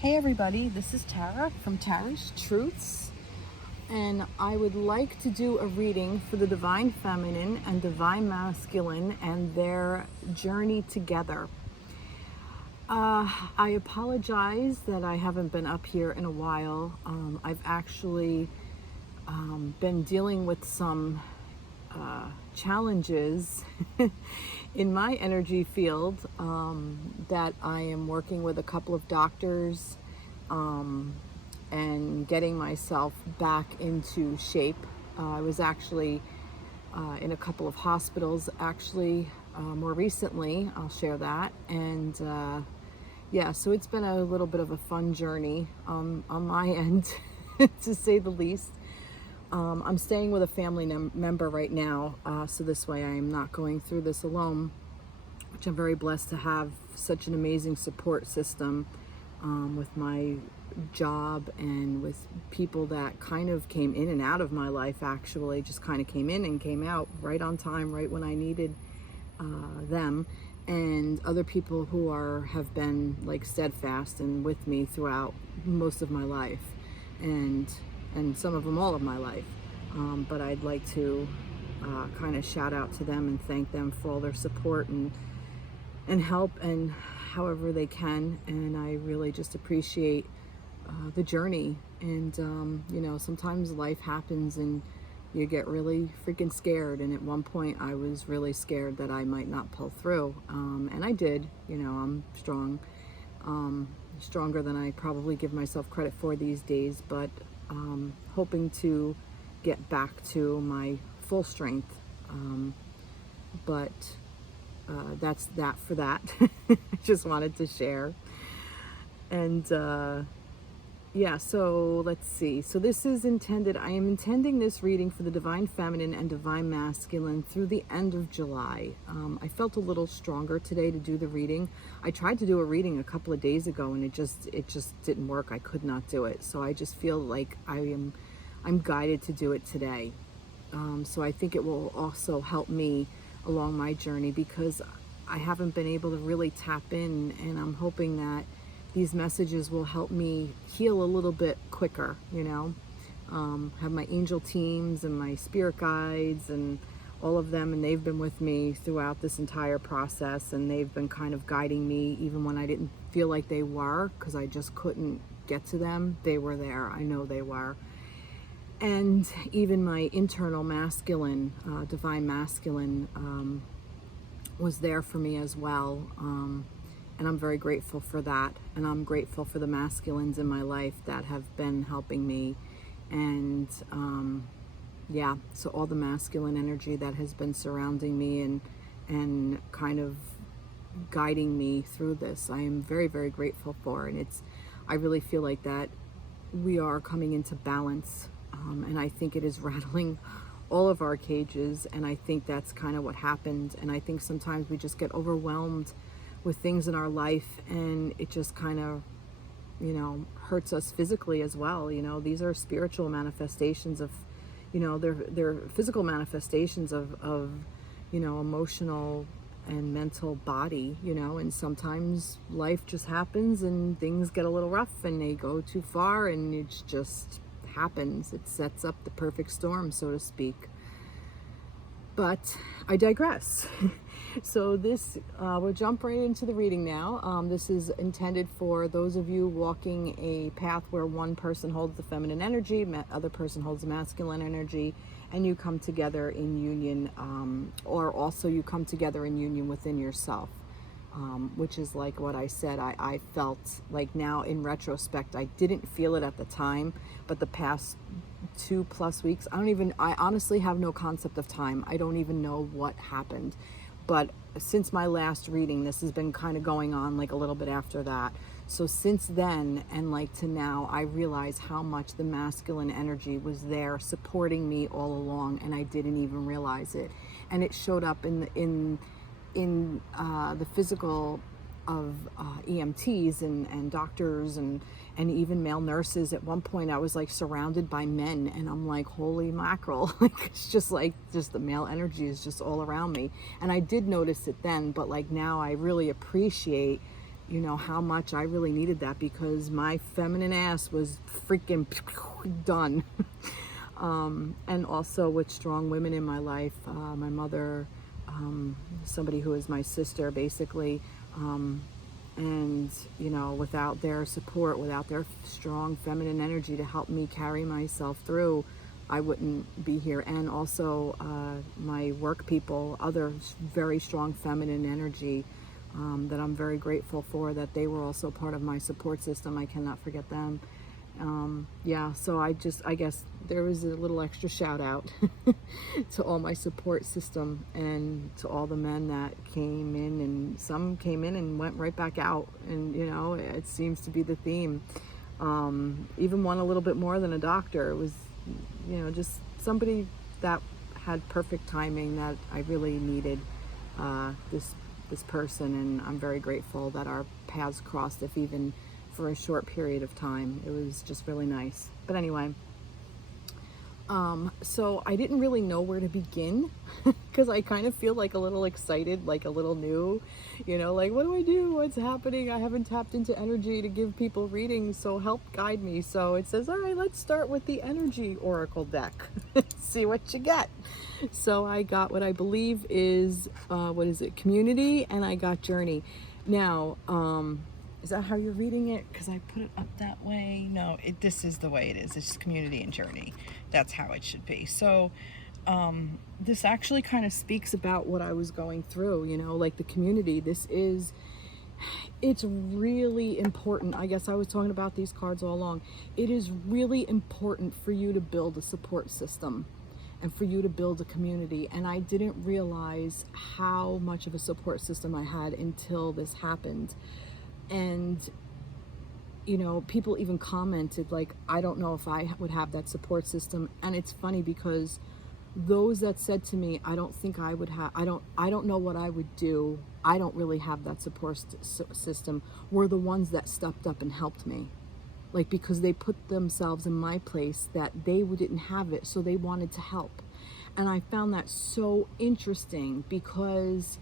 Hey everybody, this is Tara from Tara's Truths, and I would like to do a reading for the Divine Feminine and Divine Masculine and their journey together. I apologize that I haven't been up here in a while. I've actually been dealing with some challenges in my energy field, that I am working with a couple of doctors and getting myself back into shape. I was actually in a couple of hospitals more recently. I'll share that. And yeah, so it's been a little bit of a fun journey on my end, to say the least. I'm staying with a family member right now, so this way I'm not going through this alone, which I'm very blessed to have such an amazing support system with my job and with people that kind of came in and out of my life, actually just kind of came in and came out right on time, right when I needed them, and other people who have been like steadfast and with me throughout most of my life, and some of them all of my life. But I'd like to kind of shout out to them and thank them for all their support and help, and however they can. And I really just appreciate the journey. And sometimes life happens and you get really freaking scared. And at one point I was really scared that I might not pull through. And I did. I'm strong, stronger than I probably give myself credit for these days, but hoping to get back to my full strength. But that's that for that. I just wanted to share. And yeah, so let's see. So this is intended, I am intending this reading for the Divine Feminine and Divine Masculine through the end of July. I felt a little stronger today to do the reading. I tried to do a reading a couple of days ago and it just didn't work. I could not do it. So I just feel like I'm guided to do it today. So I think it will also help me along my journey, because I haven't been able to really tap in, and I'm hoping that these messages will help me heal a little bit quicker, have my angel teams and my spirit guides and all of them, and they've been with me throughout this entire process, and they've been kind of guiding me even when I didn't feel like they were, because I just couldn't get to them. They were there. I know they were. And even my internal masculine, divine masculine, was there for me as well. And I'm very grateful for that. And I'm grateful for the masculines in my life that have been helping me. And yeah, so all the masculine energy that has been surrounding me and kind of guiding me through this, I am very, very grateful for. And I really feel like that we are coming into balance. And I think it is rattling all of our cages, and I think that's kind of what happened. And I think sometimes we just get overwhelmed with things in our life, and it just kind of hurts us physically as well. These are spiritual manifestations of, they're physical manifestations of emotional and mental body, and sometimes life just happens and things get a little rough and they go too far, and it just happens. It sets up the perfect storm, so to speak. But I digress. So we'll jump right into the reading now. This is intended for those of you walking a path where one person holds the feminine energy, other person holds the masculine energy, and you come together in union, or also you come together in union within yourself. Which is like what I said, I felt like now in retrospect. I didn't feel it at the time, but the past 2+ weeks, I honestly have no concept of time. I don't even know what happened. But since my last reading, this has been kind of going on like a little bit after that. So since then and like to now, I realize how much the masculine energy was there supporting me all along, and I didn't even realize it. And it showed up in the physical of EMTs and doctors and even male nurses. At one point I was like surrounded by men, and I'm like, holy mackerel. Like, it's just the male energy is just all around me. And I did notice it then, but like now I really appreciate you know, how much I really needed that, because my feminine ass was freaking done. And also with strong women in my life, my mother, somebody who is my sister, basically. And, you know, without their support, without their strong feminine energy to help me carry myself through, I wouldn't be here. And also my work people, other very strong feminine energy, that I'm very grateful for, that they were also part of my support system. I cannot forget them. Yeah, so I guess there was a little extra shout out to all my support system, and to all the men that came in, and some came in and went right back out. And, you know, it seems to be the theme. Even one a little bit more than a doctor. It was, you know, just somebody that had perfect timing, that I really needed, this person. And I'm very grateful that our paths crossed, if even for a short period of time. It was just really nice. But anyway, so I didn't really know where to begin, because I kind of feel like a little excited, like a little new, you know, like, what do I do? What's happening? I haven't tapped into energy to give people readings, so help guide me. So it says, all right, let's start with the energy oracle deck. See what you get. So I got what I believe is, what is it? Community, and I got journey. Now, is that how you're reading it? Because I put it up that way. No, this is the way it is. It's just community and journey. That's how it should be. So this actually kind of speaks about what I was going through, you know, like the community. It's really important. I guess I was talking about these cards all along. It is really important for you to build a support system, and for you to build a community. And I didn't realize how much of a support system I had until this happened. And, you know, people even commented, like, I don't know if I would have that support system. And it's funny, because those that said to me, I don't think I would have, I don't know what I would do, I don't really have that support system, were the ones that stepped up and helped me. Like, because they put themselves in my place, that they didn't have it, so they wanted to help. And I found that so interesting, because,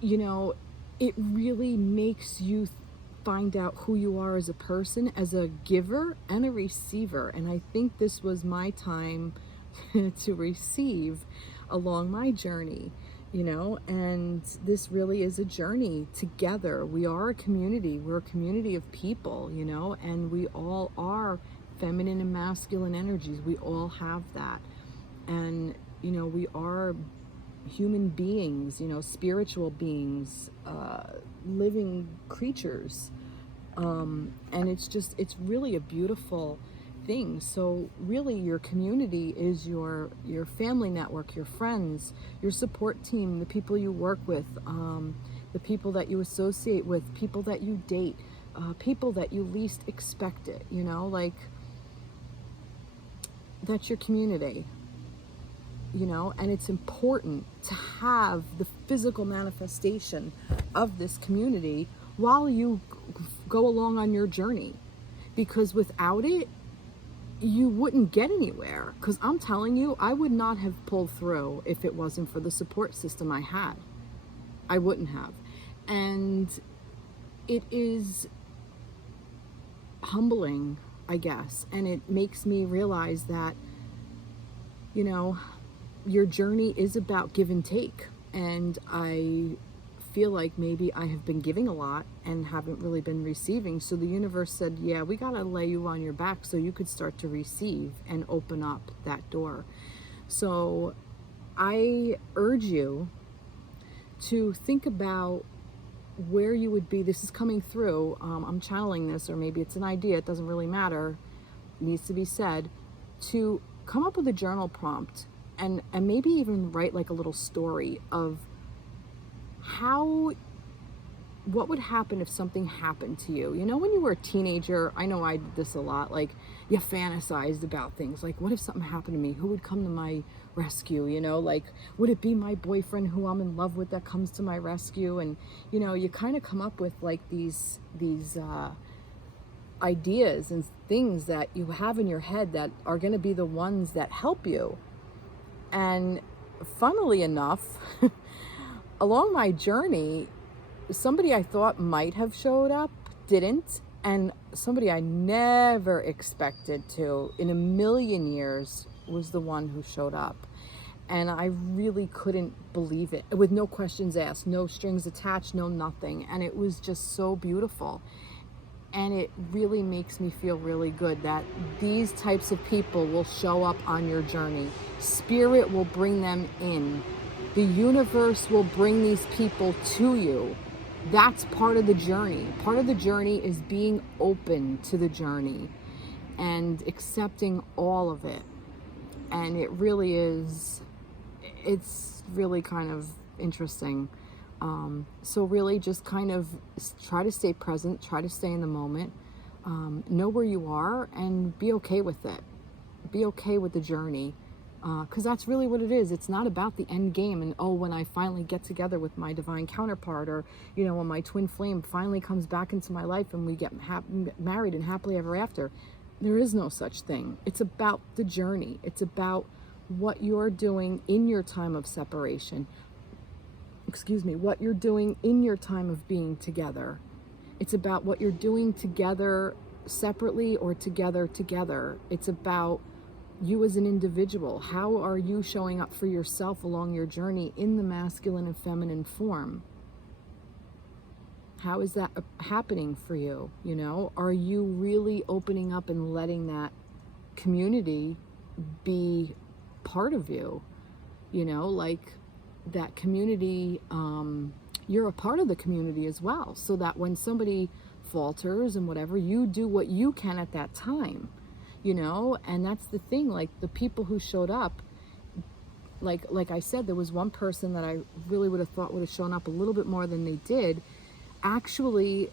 you know, it really makes you find out who you are as a person, as a giver and a receiver. And I think this was my time to receive along my journey, you know. And this really is a journey together. We are a community. We're a community of people, you know, and we all are feminine and masculine energies. We all have that. And, you know, we are human beings, you know, spiritual beings, living creatures. And it's really a beautiful thing. So really, your community is your family network, your friends, your support team, the people you work with, the people that you associate with, people that you date, people that you least expect it, you know, like, that's your community. You know, and it's important to have the physical manifestation of this community while you go along on your journey, because without it, you wouldn't get anywhere. Because I'm telling you, I would not have pulled through if it wasn't for the support system I had. I wouldn't have. And it is humbling, I guess, and it makes me realize that, you know, your journey is about give and take. And I feel like maybe I have been giving a lot and haven't really been receiving. So the universe said, yeah, we got to lay you on your back so you could start to receive and open up that door. So I urge you to think about where you would be. This is coming through. I'm channeling this, or maybe it's an idea. It doesn't really matter. It needs to be said. To come up with a journal prompt, and maybe even write like a little story of what would happen if something happened to you. You know, when you were a teenager, I know I did this a lot, like, you fantasized about things like, what if something happened to me? Who would come to my rescue? You know, like, would it be my boyfriend who I'm in love with that comes to my rescue? And, you know, you kind of come up with like these ideas and things that you have in your head that are going to be the ones that help you. And funnily enough, along my journey, somebody I thought might have showed up didn't, and somebody I never expected to in a million years was the one who showed up. And I really couldn't believe it, with no questions asked, no strings attached, no nothing. And it was just so beautiful. And it really makes me feel really good that these types of people will show up on your journey. Spirit will bring them in. The universe will bring these people to you. That's part of the journey. Part of the journey is being open to the journey and accepting all of it. And it really is, it's really kind of interesting. So really just kind of try to stay present, try to stay in the moment, know where you are and be okay with it. Be okay with the journey. Because that's really what it is. It's not about the end game and, oh, when I finally get together with my divine counterpart, or, you know, when my twin flame finally comes back into my life and we get married and happily ever after. There is no such thing. It's about the journey. It's about what you're doing in your time of separation. What you're doing in your time of being together. It's about what you're doing together separately or together. It's about you as an individual. How are you showing up for yourself along your journey in the masculine and feminine form? How is that happening for you? You know, are you really opening up and letting that community be part of you? You know, like that community, you're a part of the community as well, so that when somebody falters and whatever, you do what you can at that time. You know, and that's the thing, like the people who showed up, like I said, there was one person that I really would have thought would have shown up a little bit more than they did. Actually,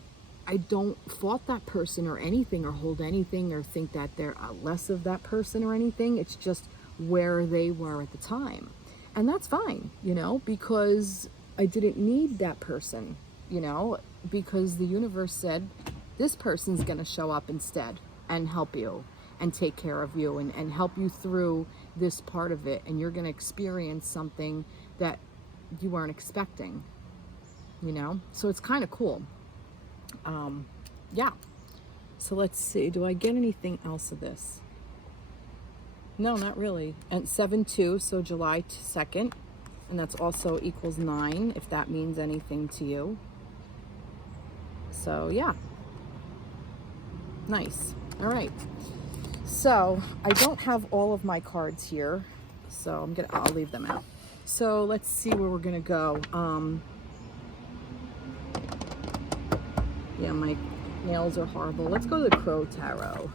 I don't fault that person or anything, or hold anything, or think that they're less of that person or anything. It's just where they were at the time. And that's fine, you know, because I didn't need that person, you know, because the universe said, this person's going to show up instead and help you and take care of you and help you through this part of it. And you're going to experience something that you weren't expecting, you know? So it's kind of cool. Yeah. So let's see. Do I get anything else of this? No, not really. And 7/2, so July 2nd. And that's also equals 9, if that means anything to you. So yeah. Nice. All right. So I don't have all of my cards here, so I'll leave them out. So let's see where we're gonna go. Yeah, my nails are horrible. Let's go to the Crow Tarot.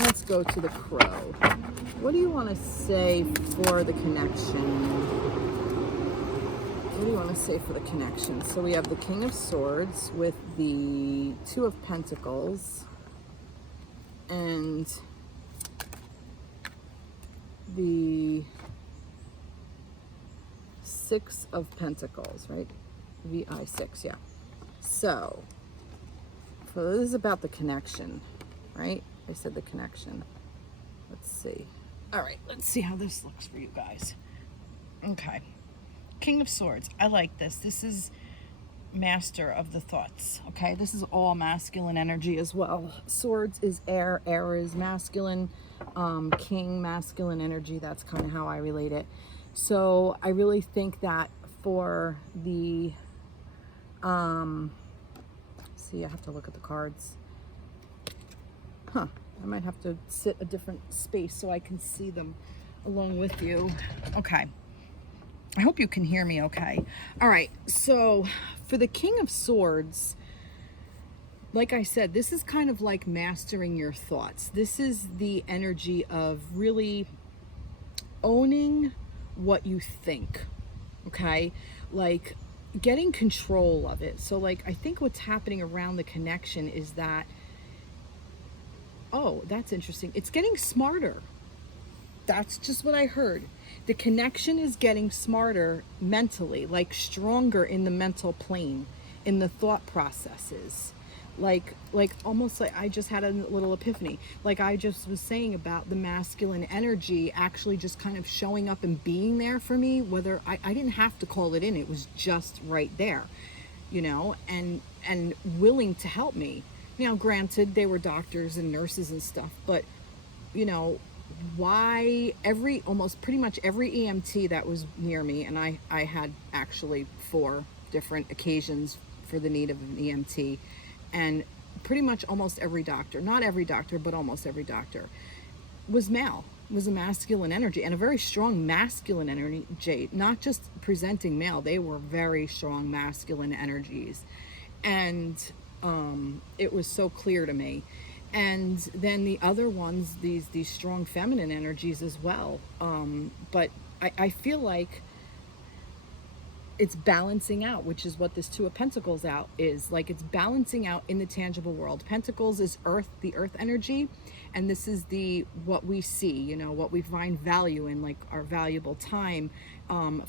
Let's go to the Crow. What do you want to say for the connection? What do you want to say for the connection? So we have the King of Swords with the Two of Pentacles and the Six of Pentacles, right? VI6, yeah. So this is about the connection, right? I said the connection. Let's see. All right, let's see how this looks for you guys. Okay. King of Swords. I like this. This is master of the thoughts. Okay, this is all masculine energy as well. Swords is air. Air is masculine. King, masculine energy. That's kind of how I relate it. So I really think that for the see, I have to look at the cards. I might have to sit a different space so I can see them along with you. Okay. I hope you can hear me okay. All right. So for the King of Swords, like I said, this is kind of like mastering your thoughts. This is the energy of really owning what you think. Okay. Like getting control of it. So like, I think what's happening around the connection is that, oh, that's interesting. It's getting smarter. That's just what I heard. The connection is getting smarter mentally, like stronger in the mental plane, in the thought processes. like almost like I just had a little epiphany. Like I just was saying about the masculine energy actually just kind of showing up and being there for me, whether I didn't have to call it in, it was just right there, you know, and willing to help me. Now, granted, they were doctors and nurses and stuff, but you know, why every almost pretty much every EMT that was near me, and I had actually 4 different occasions for the need of an EMT, and pretty much almost every doctor, not every doctor, but almost every doctor, was male, was a masculine energy, and a very strong masculine energy, not just presenting male, they were very strong masculine energies. And it was so clear to me. And then the other ones, these strong feminine energies as well. But I feel like it's balancing out, which is what this Two of Pentacles out is. Like, it's balancing out in the tangible world. Pentacles is earth, the earth energy, and this is the what we see, you know, what we find value in, like our valuable time,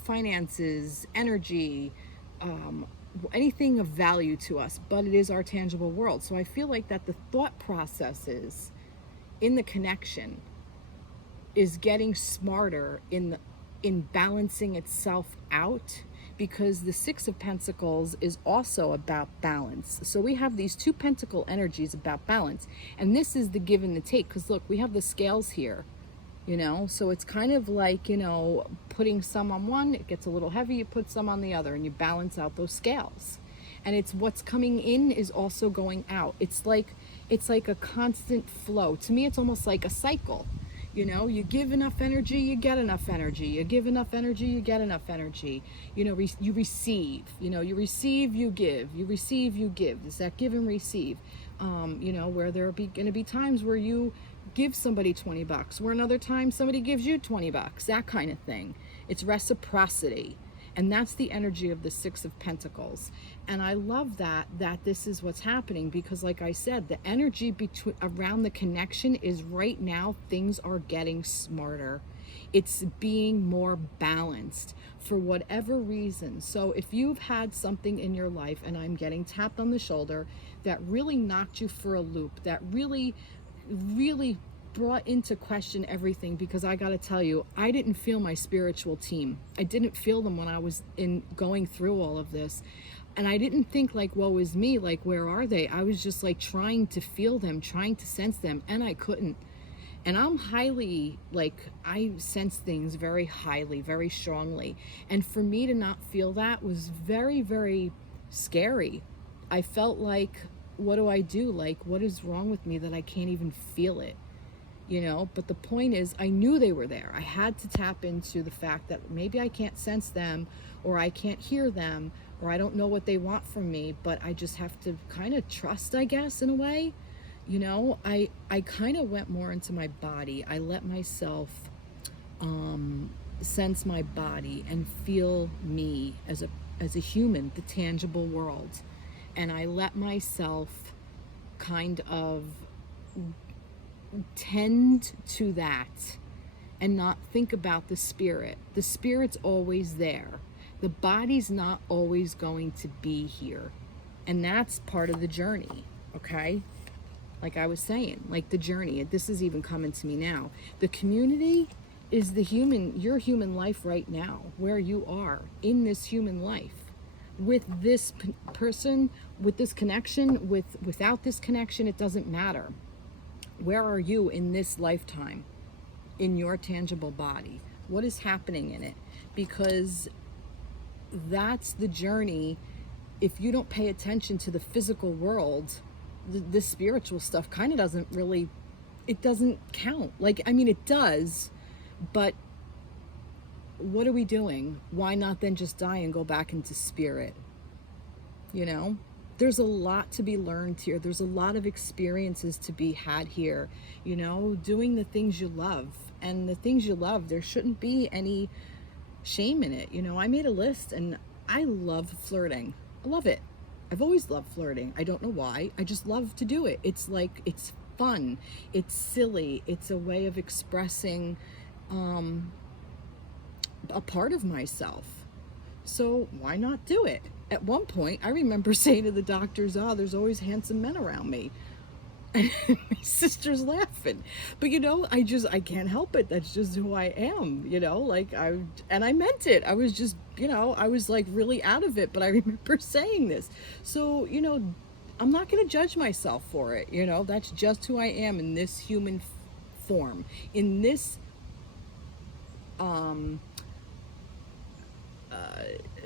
finances, energy, anything of value to us, but it is our tangible world. So I feel like that the thought processes in the connection is getting smarter in balancing itself out, because the Six of Pentacles is also about balance. So we have these two pentacle energies about balance, and this is the give and the take, because look, we have the scales here, you know, so it's kind of like, you know, putting some on one, it gets a little heavy, you put some on the other, and you balance out those scales. And it's what's coming in is also going out. It's like a constant flow. To me, it's almost like a cycle. You know, you give enough energy, you get enough energy. You give enough energy, you get enough energy. You know, you receive. You know, you receive, you give. You receive, you give. It's that give and receive. You know, where there are going to be times where you give somebody $20, where another time somebody gives you $20, that kind of thing. It's reciprocity. And that's the energy of the Six of Pentacles. And I love that this is what's happening, because like I said, the energy around the connection is right now, things are getting smarter. It's being more balanced for whatever reason. So if you've had something in your life, and I'm getting tapped on the shoulder, that really knocked you for a loop, that really brought into question everything, because I got to tell you, I didn't feel my spiritual team. I didn't feel them when I was going through all of this. And I didn't think like, woe is me, like, where are they? I was just like trying to feel them, trying to sense them, and I couldn't. And I'm highly, like, I sense things very highly, very strongly. And for me to not feel that was very, very scary. I felt like, what do I do? Like, what is wrong with me that I can't even feel it? You know, but the point is, I knew they were there. I had to tap into the fact that maybe I can't sense them, or I can't hear them, or I don't know what they want from me, but I just have to kind of trust, I guess, in a way. You know, I kind of went more into my body. I let myself sense my body and feel me as a human, the tangible world. And I let myself kind of tend to that and not think about the spirit. The spirit's always there. The body's not always going to be here. And that's part of the journey, okay? Like I was saying, like the journey, this is even coming to me now. The community is your human life right now, where you are in this human life. With this person, with this connection, without this connection, it doesn't matter. Where are you in this lifetime, in your tangible body? What is happening in it? Because that's the journey. If you don't pay attention to the physical world, the spiritual stuff kind of it doesn't count. Like, I mean, it does, but what are we doing? Why not then just die and go back into spirit? You know? There's a lot to be learned here. There's a lot of experiences to be had here, you know, doing the things you love. And the things you love, there shouldn't be any shame in it. You know, I made a list, and I love flirting. I love it. I've always loved flirting. I don't know why. I just love to do it. It's like, it's fun. It's silly. It's a way of expressing a part of myself. So why not do it? At one point, I remember saying to the doctors, "Oh, there's always handsome men around me." And my sister's laughing. But I can't help it. That's just who I am, like and I meant it. I was just, I was like really out of it, but I remember saying this. So, I'm not going to judge myself for it. That's just who I am in this human form, in this um,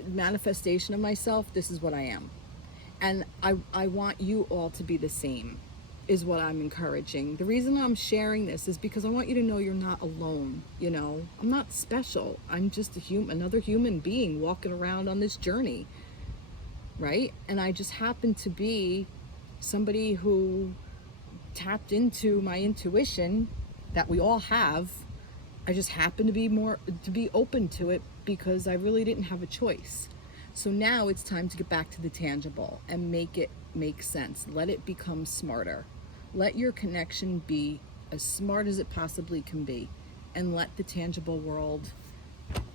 manifestation of myself. This is what I am. And I want you all to be the same, is what I'm encouraging. The reason I'm sharing this is because I want you to know you're not alone. I'm not special. I'm just another human being walking around on this journey, right? And I just happen to be somebody who tapped into my intuition that we all have. I just happen to be open to it because I really didn't have a choice. So now it's time to get back to the tangible and make it make sense. Let it become smarter. Let your connection be as smart as it possibly can be, and let the tangible world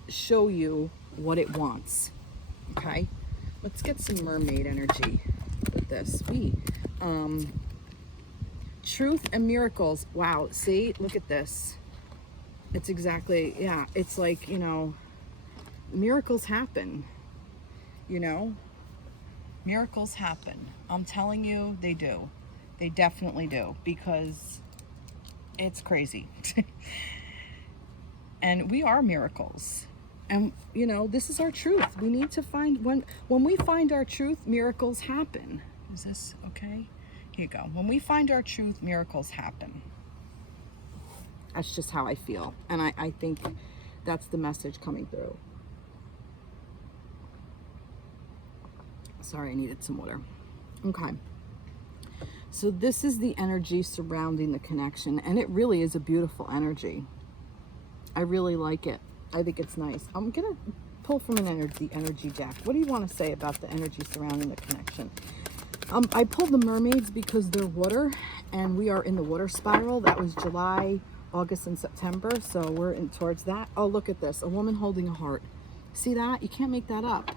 show you what it wants. Okay? Let's get some mermaid energy with this. Truth and miracles. Wow, see? Look at this. It's exactly, yeah, it's like, miracles happen. Miracles happen. I'm telling you, they do. They definitely do, because it's crazy. And we are miracles. And this is our truth. We need to find, when we find our truth, miracles happen. Is this okay? Here you go. When we find our truth, miracles happen. That's just how I feel. And I think that's the message coming through. Sorry, I needed some water. Okay. So this is the energy surrounding the connection, and it really is a beautiful energy. I really like it. I think it's nice. I'm going to pull from an energy deck. What do you want to say about the energy surrounding the connection? I pulled the mermaids because they're water, and we are in the water spiral. That was July, August, and September, so we're in towards that. Oh, look at this. A woman holding a heart. See that? You can't make that up.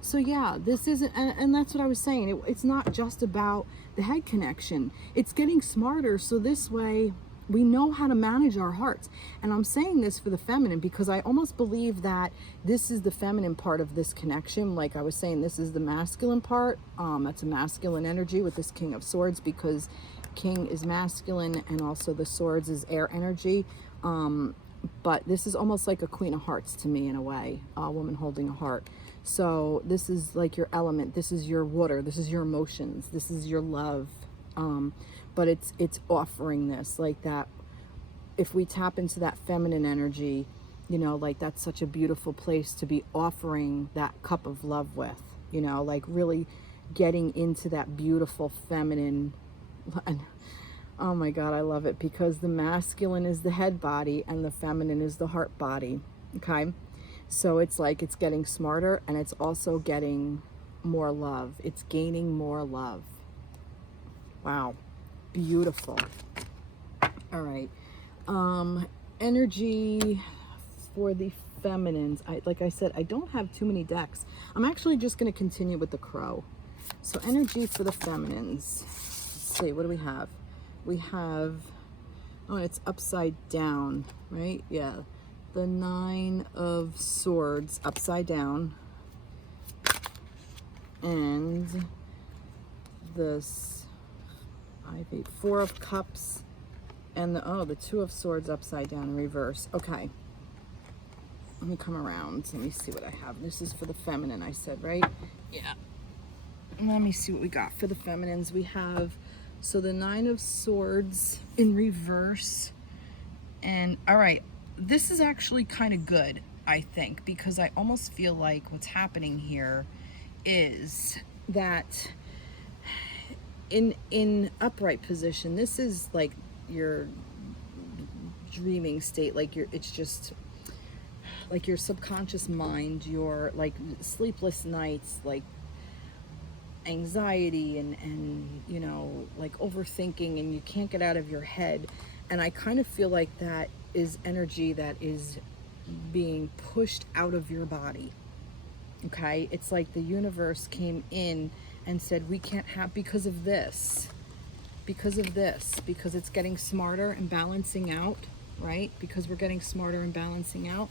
So yeah, this isn't, and that's what I was saying. It's not just about the head connection. It's getting smarter, so this way we know how to manage our hearts. And I'm saying this for the feminine because I almost believe that this is the feminine part of this connection. Like I was saying, this is the masculine part. That's a masculine energy with this King of Swords, because King is masculine and also the Swords is air energy. But this is almost like a Queen of Hearts to me in a way, a woman holding a heart. So this is like your element. This is your water. This is your emotions. This is your love. But it's offering this, like that. If we tap into that feminine energy, like that's such a beautiful place to be offering that cup of love with, like really getting into that beautiful feminine. Oh my God, I love it, because the masculine is the head body and the feminine is the heart body. Okay. So it's like it's getting smarter, and it's also getting more love. It's gaining more love. Wow. Beautiful. All right. Energy for the feminines. Like I said, I don't have too many decks. I'm actually just going to continue with the crow. So energy for the feminines. Let's see, what do we have? We have, oh, and it's upside down, right? Yeah. The 9 of Swords upside down, and this 4 of Cups, and the 2 of Swords upside down in reverse. Okay, let me come around. Let me see what I have. This is for the feminine, I said, right? Yeah. Let me see what we got for the feminines. We have, so the 9 of Swords in reverse, and all right. This is actually kind of good, I think, because I almost feel like what's happening here is that in upright position, this is like your dreaming state, like it's just like your subconscious mind, your like sleepless nights, like anxiety and like overthinking, and you can't get out of your head. And I kind of feel like that is energy that is being pushed out of your body. Okay, it's like the universe came in and said, we can't have, because of this, because of this, because it's getting smarter and balancing out, right? Because we're getting smarter and balancing out,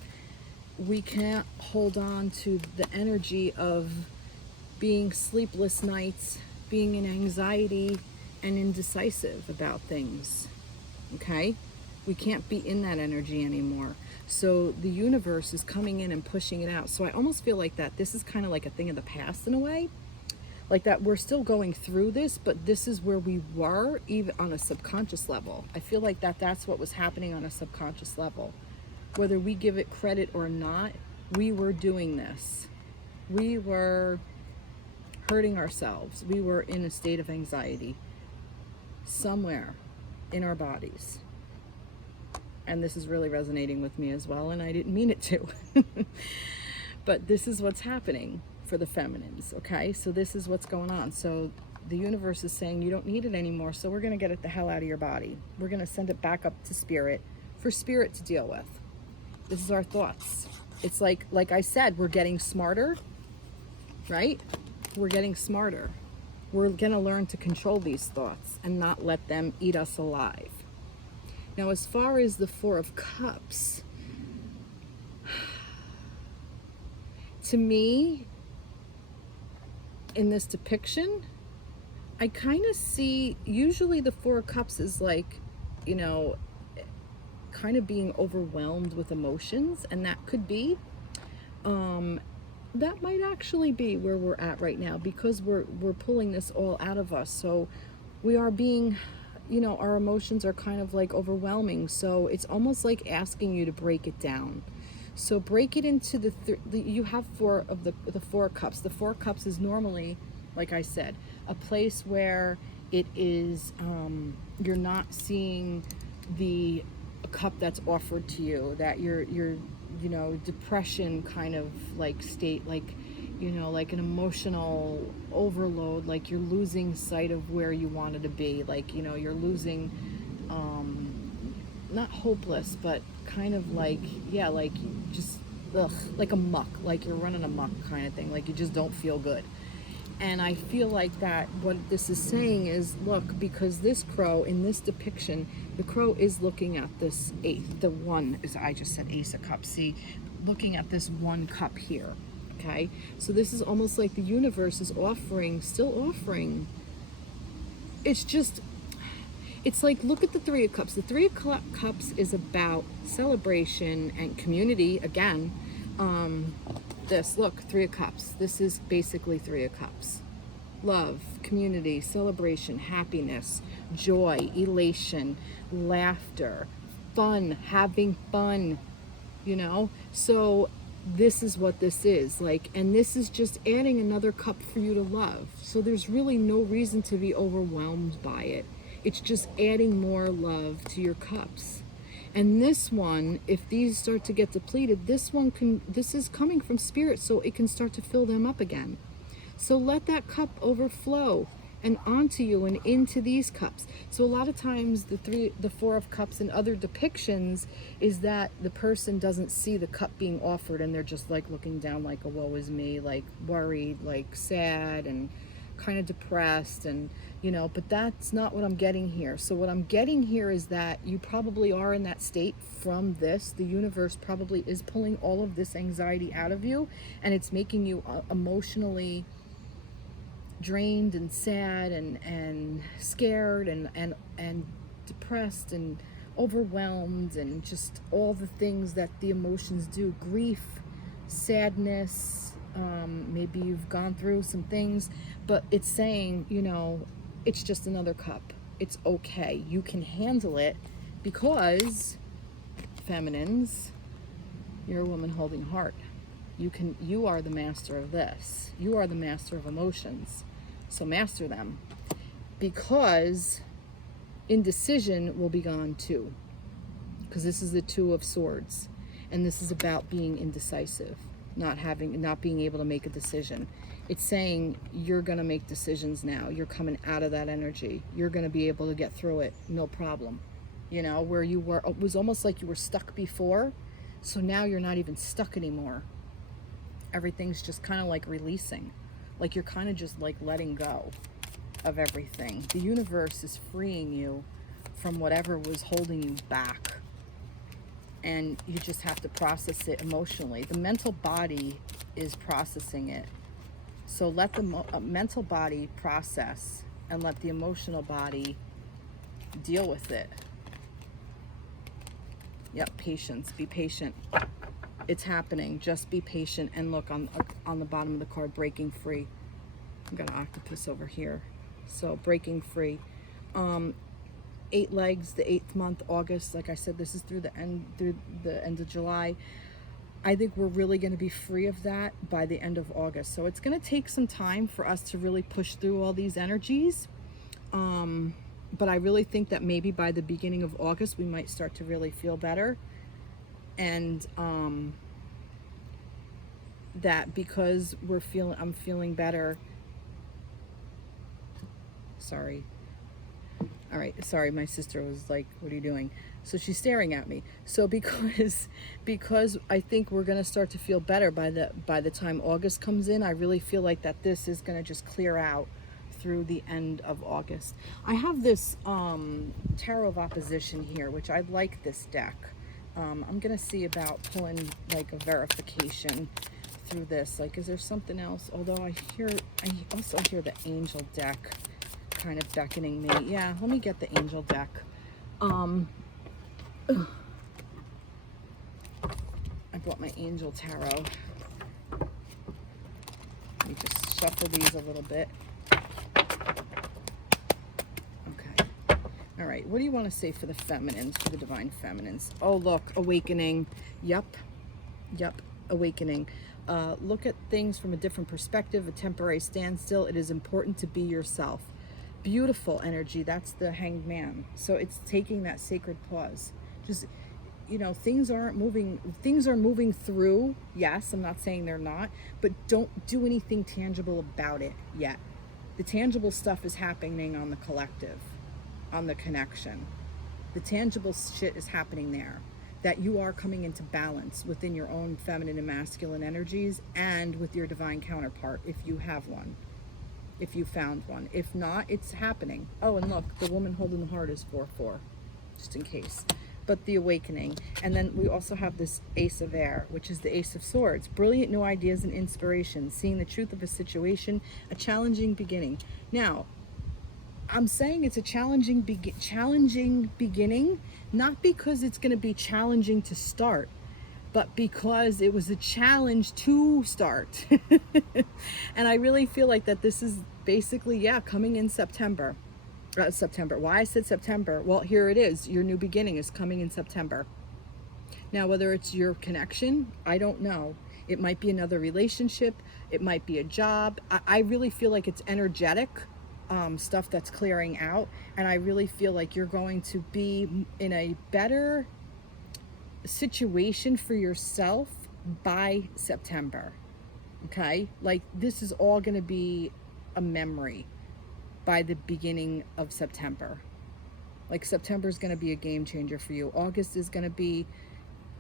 we can't hold on to the energy of being sleepless nights, being in anxiety and indecisive about things. Okay? We can't be in that energy anymore. So the universe is coming in and pushing it out. So I almost feel like that this is kind of like a thing of the past in a way. Like that we're still going through this, but this is where we were even on a subconscious level. I feel like that's what was happening on a subconscious level. Whether we give it credit or not, we were doing this. We were hurting ourselves. We were in a state of anxiety somewhere in our bodies. And this is really resonating with me as well, and I didn't mean it to. But this is what's happening for the feminines, okay? So this is what's going on. So the universe is saying you don't need it anymore, so we're going to get it the hell out of your body. We're going to send it back up to spirit for spirit to deal with. This is our thoughts. It's like I said, we're getting smarter, right? We're getting smarter. We're going to learn to control these thoughts and not let them eat us alive. Now, as far as the Four of Cups, to me, in this depiction, I kind of see, usually the Four of Cups is like, you know, kind of being overwhelmed with emotions, and that could be, that might actually be where we're at right now, because we're pulling this all out of us. So we are being, you know, our emotions are kind of like overwhelming. So it's almost like asking you to break it down. So break it into you have four of the Four Cups. The Four Cups is normally, like I said, a place where it is, you're not seeing the cup that's offered to you, that you're you know, depression kind of like state, like, you know, like an emotional overload, like you're losing sight of where you wanted to be, like, you know, you're losing, not hopeless, but kind of like, yeah, like just like a muck, like you're running amok kind of thing, like you just don't feel good. And I feel like that what this is saying is, look, because this crow in this depiction, the crow is looking at this eighth, the one is, I just said Ace of Cups, see, looking at this one cup here, okay? So this is almost like the universe is offering, still offering. It's just, it's like, look at the Three of Cups. The Three of Cups is about celebration and community, again. This, look, Three of Cups. This is basically Three of Cups. Love, community, celebration, happiness, joy, elation, laughter, fun, having fun, you know? So this is what this is like, and this is just adding another cup for you to love. So there's really no reason to be overwhelmed by it. It's just adding more love to your cups. And this one, if these start to get depleted, this is coming from spirit, so it can start to fill them up again. So let that cup overflow and onto you and into these cups. So a lot of times the Four of Cups in other depictions is that the person doesn't see the cup being offered, and they're just like looking down like a woe is me, like worried, like sad and kind of depressed, and you know, but that's not what I'm getting here. So what I'm getting here is that you probably are in that state from this. The universe probably is pulling all of this anxiety out of you, and it's making you emotionally drained and sad and scared and depressed and overwhelmed, and just all the things that the emotions do. Grief, sadness, maybe you've gone through some things, but it's saying, you know, it's just another cup. It's okay. You can handle it, because, feminines, you're a woman holding heart. You are the master of this. You are the master of emotions. So master them, because indecision will be gone too, because this is the Two of Swords, and this is about being indecisive, not being able to make a decision. It's saying you're going to make decisions now. You're coming out of that energy. You're going to be able to get through it, no problem. You know, where you were, it was almost like you were stuck before, so now you're not even stuck anymore. everything's just kind of like releasing. Like you're kind of just like letting go of everything. The universe is freeing you from whatever was holding you back. And you just have to process it emotionally. The mental body is processing it. So let the mental body process and let the emotional body deal with it. Yep, patience. Be patient. It's happening. Just be patient. And look on the bottom of the card, breaking free. I've got an octopus over here. So breaking free. 8 legs, the 8th month, August. Like I said, this is through the end of July. I think we're really going to be free of that by the end of August. So it's going to take some time for us to really push through all these energies. But I really think that maybe by the beginning of August, we might start to really feel better. And that because I'm feeling better. Sorry. All right, sorry, my sister was like, what are you doing? So she's staring at me. So because I think we're gonna start to feel better by the time August comes in, I really feel like that this is gonna just clear out through the end of August. I have this Tarot of Opposition here, which I like this deck. I'm gonna see about pulling like a verification through this. Like, is there something else? Although I also hear the Angel deck kind of beckoning me. Yeah, let me get the Angel deck. I brought my Angel Tarot. Let me just shuffle these a little bit. Okay. All right, what do you want to say for the feminines, for the divine feminines? Oh, look, awakening. Yep, awakening. Look at things from a different perspective, a temporary standstill. It is important to be yourself. Beautiful energy. That's the Hanged Man. So it's taking that sacred pause. Just, you know, things are moving through. Yes, I'm not saying they're not, but don't do anything tangible about it yet. The tangible stuff is happening on the collective, on the connection. The tangible shit is happening there. That you are coming into balance within your own feminine and masculine energies and with your divine counterpart, if you have one. If you found one. If not, it's happening. Oh, and look, the woman holding the heart is 4-4, just in case. But the awakening. And then we also have this Ace of Air, which is the Ace of Swords. Brilliant new ideas and inspiration. Seeing the truth of a situation. A challenging beginning. Now, I'm saying it's a challenging beginning, not because it's going to be challenging to start, but because it was a challenge to start. And I really feel like that this is basically, yeah, coming in September. Why I said September? Well, here it is. Your new beginning is coming in September. Now, whether it's your connection, I don't know. It might be another relationship. It might be a job. I really feel like it's energetic stuff that's clearing out. And I really feel like you're going to be in a better situation for yourself by September. Okay? Like, this is all going to be a memory by the beginning of September. Like, September is going to be a game changer for you. August is going to be,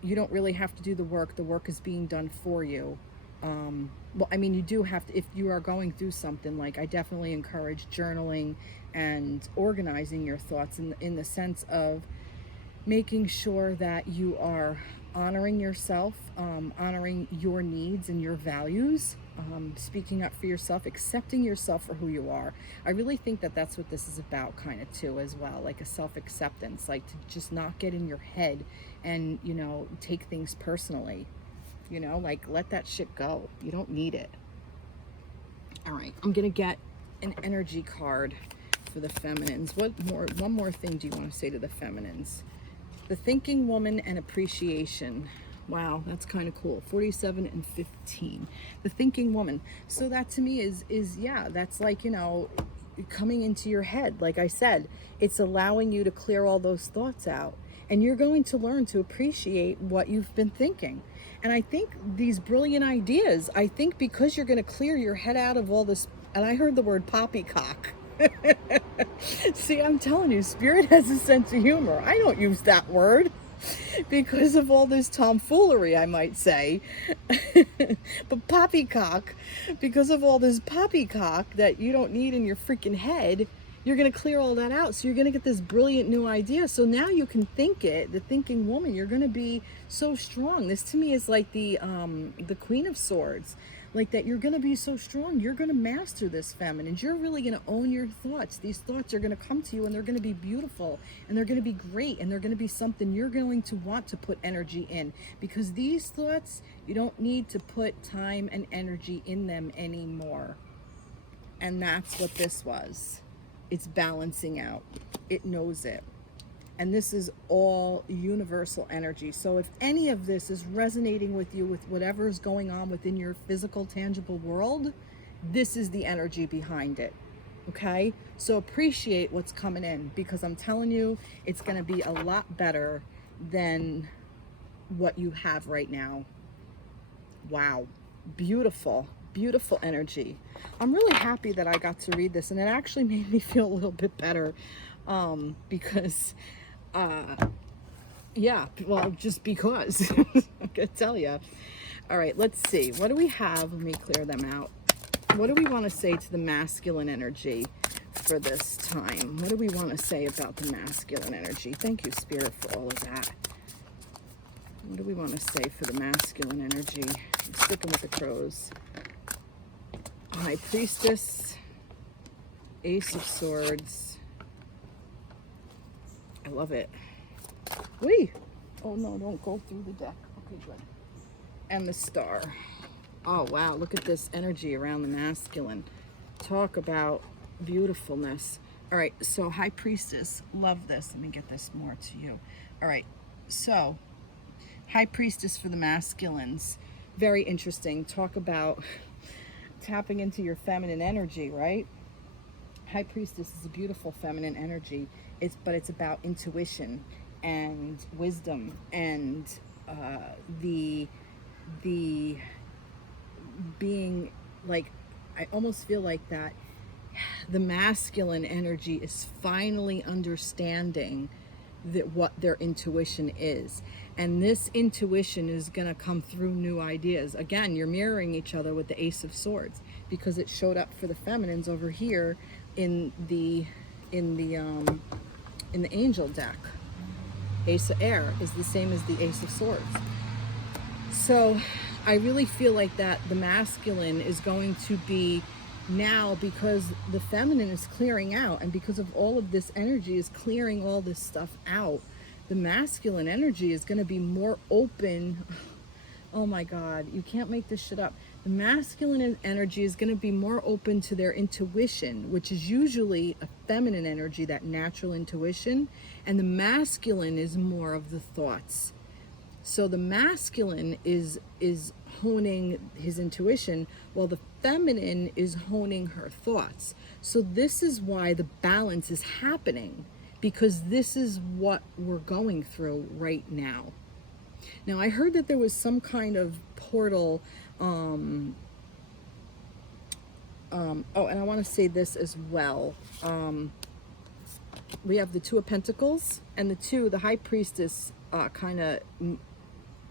you don't really have to do the work. The work is being done for you. Well, I mean, you do have to, if you are going through something, like, I definitely encourage journaling and organizing your thoughts in the sense of making sure that you are honoring yourself, honoring your needs and your values, speaking up for yourself, accepting yourself for who you are. I really think that that's what this is about, kind of, too, as well, like a self-acceptance, like to just not get in your head and, you know, take things personally, you know, like, let that shit go. You don't need it. All right, I'm gonna get an energy card for the feminines. One more thing do you want to say to the feminines? The Thinking Woman and Appreciation. Wow, that's kind of cool. 47 and 15. The Thinking Woman. So that to me is yeah, that's like, you know, coming into your head. Like I said, it's allowing you to clear all those thoughts out. And you're going to learn to appreciate what you've been thinking. And I think these brilliant ideas, I think because you're going to clear your head out of all this, and I heard the word poppycock. See, I'm telling you, Spirit has a sense of humor. I don't use that word. because of all this tomfoolery, I might say. But poppycock, because of all this poppycock that you don't need in your freaking head, you're going to clear all that out. So you're going to get this brilliant new idea. So now you can think it, the thinking woman. You're going to be so strong. This to me is like the Queen of Swords. Like that you're going to be so strong. You're going to master this, feminine. You're really going to own your thoughts. These thoughts are going to come to you and they're going to be beautiful and they're going to be great and they're going to be something you're going to want to put energy in, because these thoughts, you don't need to put time and energy in them anymore. And that's what this was. It's balancing out. It knows it. And this is all universal energy. So if any of this is resonating with you, with whatever is going on within your physical, tangible world, this is the energy behind it. Okay? So appreciate what's coming in, because I'm telling you, it's going to be a lot better than what you have right now. Wow. Beautiful. Beautiful energy. I'm really happy that I got to read this, and it actually made me feel a little bit better, because yeah, well, just because. I gotta tell you. All right, let's see. What do we have? Let me clear them out. What do we want to say to the masculine energy for this time? What do we want to say about the masculine energy? Thank you, Spirit, for all of that. What do we want to say for the masculine energy? I'm sticking with the crows. High Priestess, Ace of Swords. I love it. Whee! Oh no, don't go through the deck. Okay, good. And the Star. Oh wow, look at this energy around the masculine. Talk about beautifulness. All right, so High Priestess, love this. Let me get this more to you. All right, so High Priestess for the masculines. Very interesting. Talk about tapping into your feminine energy, right? High Priestess is a beautiful feminine energy. But it's about intuition and wisdom and the being like, I almost feel like that the masculine energy is finally understanding that what their intuition is, and this intuition is going to come through new ideas. Again, you're mirroring each other with the Ace of Swords, because it showed up for the feminines over here in the angel deck. Ace of Air is the same as the Ace of Swords. So I really feel like that the masculine is going to be now, because the feminine is clearing out, and because of all of this energy is clearing all this stuff out, the masculine energy is going to be more open. Oh my God, you can't make this shit up. The masculine energy is going to be more open to their intuition, which is usually a feminine energy, that natural intuition, and the masculine is more of the thoughts. So the masculine is honing his intuition, while the feminine is honing her thoughts. So this is why the balance is happening, because this is what we're going through right now. Now, I heard that there was some kind of portal. Oh, and I want to say this as well. We have the Two of Pentacles, and the High Priestess kind of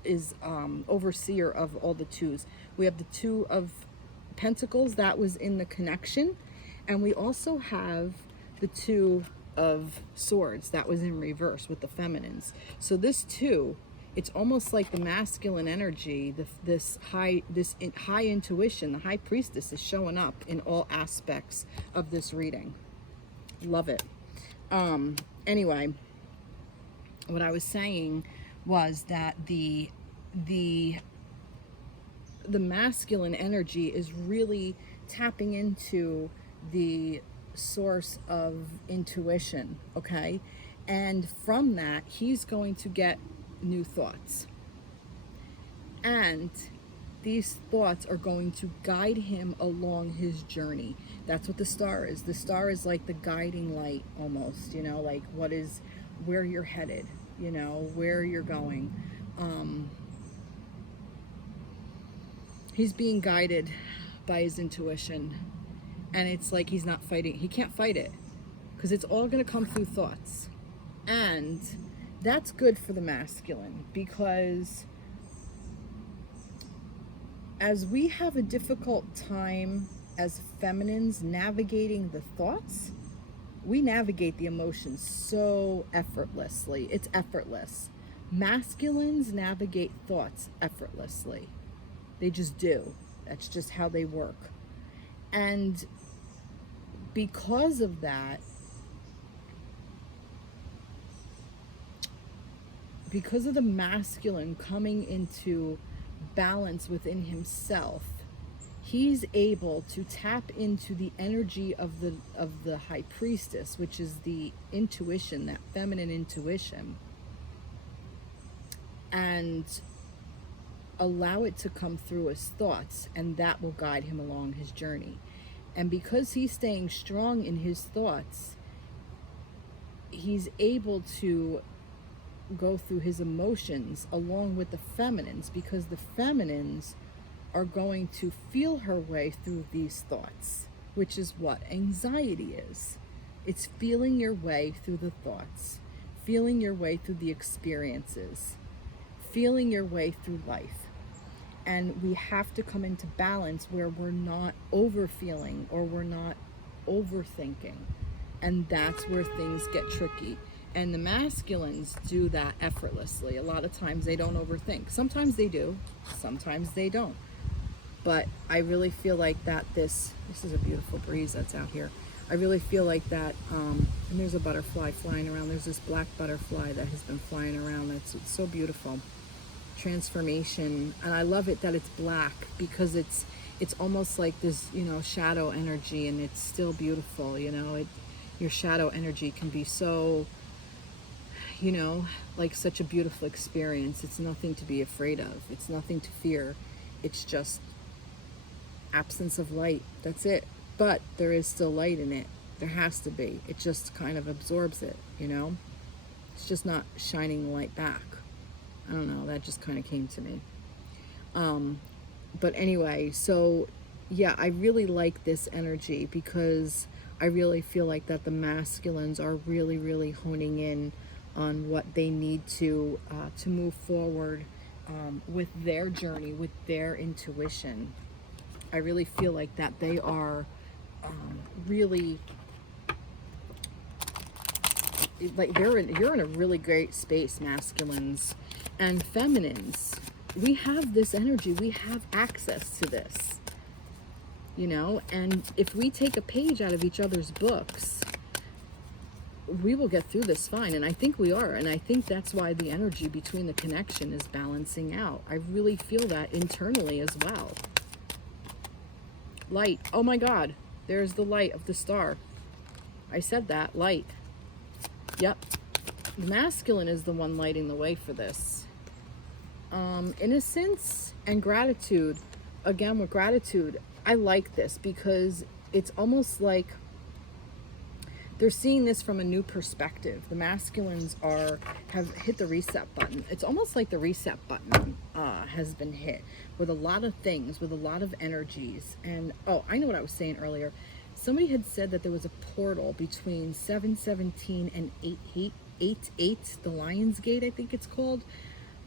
is overseer of all the twos. We have the Two of Pentacles, that was in the connection, and we also have the Two of Swords, that was in reverse with the feminines. So this two, it's almost like the masculine energy, this high intuition, the High Priestess is showing up in all aspects of this reading. Love it. Anyway, what I was saying was that the masculine energy is really tapping into the source of intuition, okay? And from that, he's going to get new thoughts. And these thoughts are going to guide him along his journey. That's what the Star is. The Star is like the guiding light almost, you know, like where you're headed, you know, where you're going. He's being guided by his intuition, and it's like he's not fighting. He can't fight it, because it's all going to come through thoughts. And that's good for the masculine, because as we have a difficult time as feminines navigating the thoughts, we navigate the emotions so effortlessly. It's effortless. Masculines navigate thoughts effortlessly. They just do. That's just how they work. And because of that, because of the masculine coming into balance within himself, he's able to tap into the energy of the high priestess, which is the intuition, that feminine intuition, and allow it to come through his thoughts, and that will guide him along his journey. And because he's staying strong in his thoughts, he's able to go through his emotions along with the feminines, because the feminines are going to feel her way through these thoughts, which is what anxiety is. It's feeling your way through the thoughts, feeling your way through the experiences, feeling your way through life. And we have to come into balance where we're not overfeeling or we're not overthinking. And that's where things get tricky. And the masculines do that effortlessly. A lot of times they don't overthink. Sometimes they do, sometimes they don't. But I really feel like that this is a beautiful breeze that's out here. I really feel like that, and there's a butterfly flying around. There's this black butterfly that has been flying around. It's so beautiful. Transformation. And I love it that it's black, because it's almost like this, shadow energy, and it's still beautiful. Your shadow energy can be so, like such a beautiful experience. It's nothing to be afraid of. It's nothing to fear. It's just absence of light. That's it. But there is still light in it. There has to be. It just kind of absorbs it, It's just not shining the light back. I don't know. That just kind of came to me. But anyway, so yeah, I really like this energy, because I really feel like that the masculines are really, really honing in on what they need to move forward with their journey, with their intuition. I really feel like that they are really, like you're in a really great space, masculines and feminines. We have this energy. We have access to this, and if we take a page out of each other's books, we will get through this fine. And I think we are. And I think that's why the energy between the connection is balancing out. I really feel that internally as well. Light. Oh my God. There's the light of the star. I said that. Light. Yep. The masculine is the one lighting the way for this. Innocence and gratitude. Again, with gratitude, I like this, because it's almost like they're seeing this from a new perspective. The masculines have hit the reset button. It's almost like the reset button has been hit with a lot of things, with a lot of energies. And oh, I know what I was saying earlier. Somebody had said that there was a portal between 717 and 888, the Lion's Gate, I think it's called.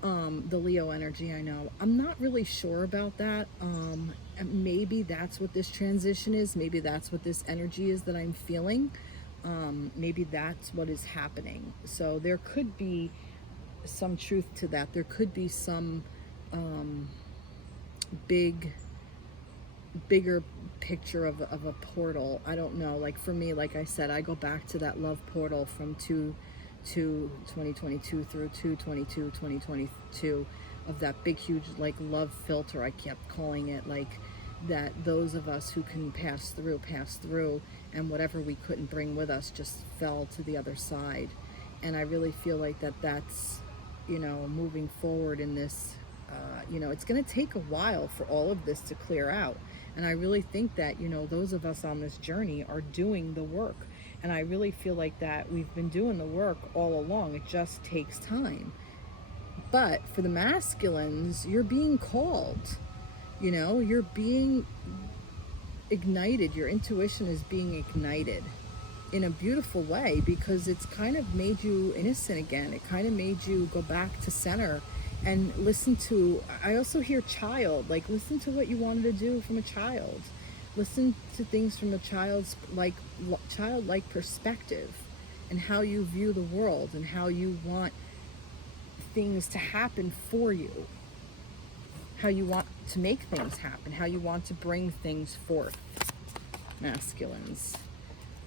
The Leo energy, I know. I'm not really sure about that. Maybe that's what this transition is. Maybe that's what this energy is that I'm feeling. Maybe that's what is happening. So there could be some truth to that. There could be some bigger picture of a portal. I don't know. Like for me, like I said, I go back to that love portal from 2022 through 2022 of that big huge like love filter, I kept calling it, like that those of us who can pass through, and whatever we couldn't bring with us just fell to the other side. And I really feel like that's moving forward in this, it's going to take a while for all of this to clear out. And I really think that those of us on this journey are doing the work. And I really feel like that we've been doing the work all along. It just takes time. But for the masculines, you're being called. You're being ignited. Your intuition is being ignited in a beautiful way, because it's kind of made you innocent again. It kind of made you go back to center and listen to, I also hear child, like listen to what you wanted to do from a child. Listen to things from a child's childlike perspective, and how you view the world, and how you want things to happen for you, how you want to make things happen, how you want to bring things forth. Masculines.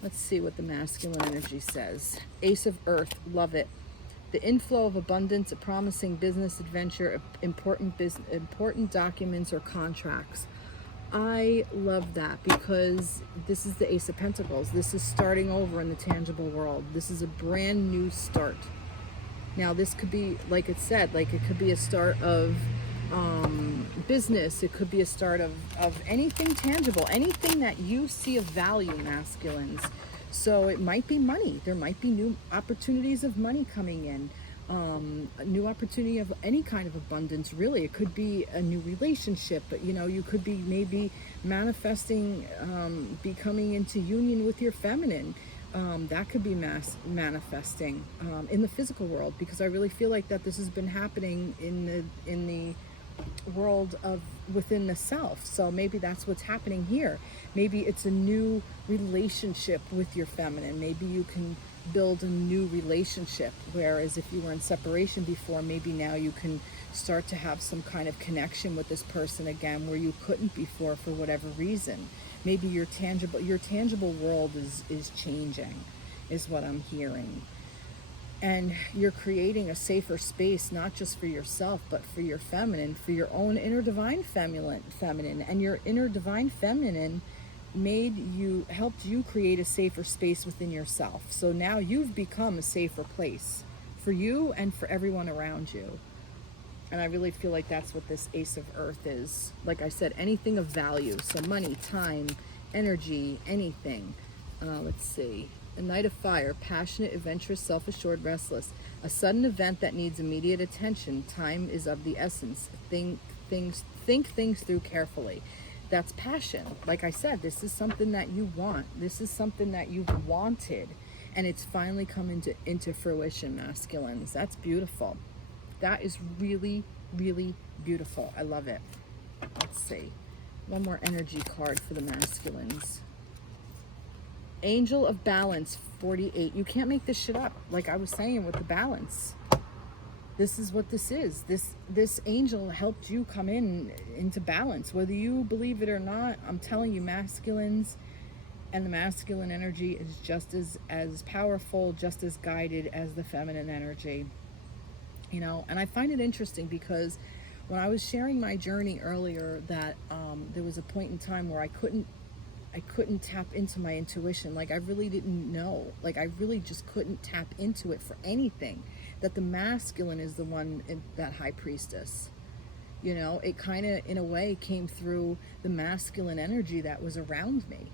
Let's see what the masculine energy says. Ace of Earth, love it. The inflow of abundance, a promising business adventure, important documents or contracts. I love that, because this is the Ace of Pentacles. This is starting over in the tangible world. This is a brand new start. Now this could be, like it said, like it could be a start of business. It could be a start of anything tangible, anything that you see of value, masculines. So it might be money. There might be new opportunities of money coming in, a new opportunity of any kind of abundance. Really, it could be a new relationship, but you know, you could be maybe manifesting, becoming into union with your feminine. That could be manifesting in the physical world, because I really feel like that this has been happening in the world of within the self. So maybe that's what's happening here. Maybe it's a new relationship with your feminine. Maybe you can build a new relationship, whereas if you were in separation before, maybe now you can start to have some kind of connection with this person again, where you couldn't before for whatever reason. Maybe your tangible world is changing, is what I'm hearing. And you're creating a safer space, not just for yourself, but for your feminine, for your own inner divine feminine. And your inner divine feminine helped you create a safer space within yourself. So now you've become a safer place for you and for everyone around you. And I really feel like that's what this Ace of Earth is. Like I said, anything of value. So money, time, energy, anything. Let's see. A Knight of Fire, passionate, adventurous, self-assured, restless. A sudden event that needs immediate attention. Time is of the essence. Think things through carefully. That's passion. Like I said, this is something that you want. This is something that you've wanted. And it's finally come into fruition, masculines. That's beautiful. That is really, really beautiful. I love it. Let's see. One more energy card for the masculines. Angel of Balance, 48. You can't make this shit up. Like I was saying with the balance. This is what this is. This angel helped you come into balance. Whether you believe it or not, I'm telling you, masculines and the masculine energy is just as powerful, just as guided as the feminine energy. You know, and I find it interesting because when I was sharing my journey earlier, that there was a point in time where I couldn't tap into my intuition. Like I really didn't know. Like I really just couldn't tap into it for anything. That the masculine is the one, that high priestess. You know, it kind of in a way came through the masculine energy that was around me.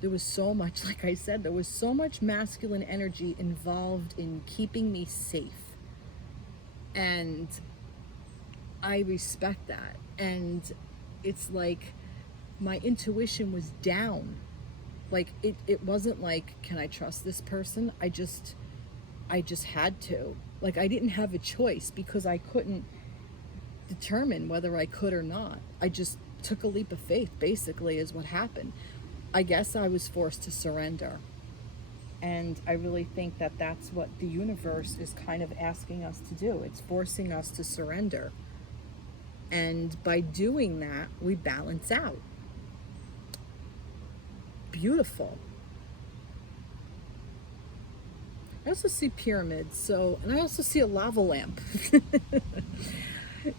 There was so much, like I said, there was so much masculine energy involved in keeping me safe. And I respect that. And it's like my intuition was down. Like it wasn't like, can I trust this person? I just had to. Like I didn't have a choice, because I couldn't determine whether I could or not. I just took a leap of faith, basically, is what happened. I guess I was forced to surrender. And I really think that that's what the universe is kind of asking us to do. It's forcing us to surrender. And by doing that, we balance out. Beautiful. I also see pyramids, and I also see a lava lamp.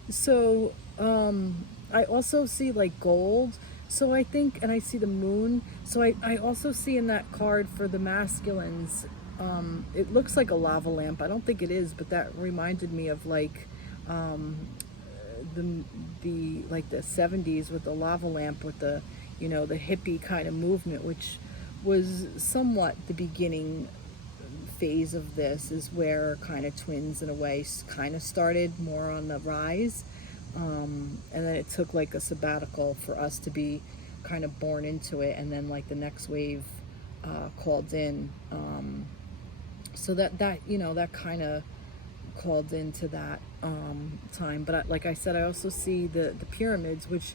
So I also see like gold. So I think, and I see the moon. So I also see in that card for the masculines, it looks like a lava lamp. I don't think it is, but that reminded me of like the like the 70s with the lava lamp, with the, you know, the hippie kind of movement, which was somewhat the beginning phase of this, is where kind of twins in a way kind of started more on the rise. And then it took like a sabbatical for us to be kind of born into it, and then like the next wave called in. So that you know, that kind of called into that time. But like I said, I also see the pyramids, which,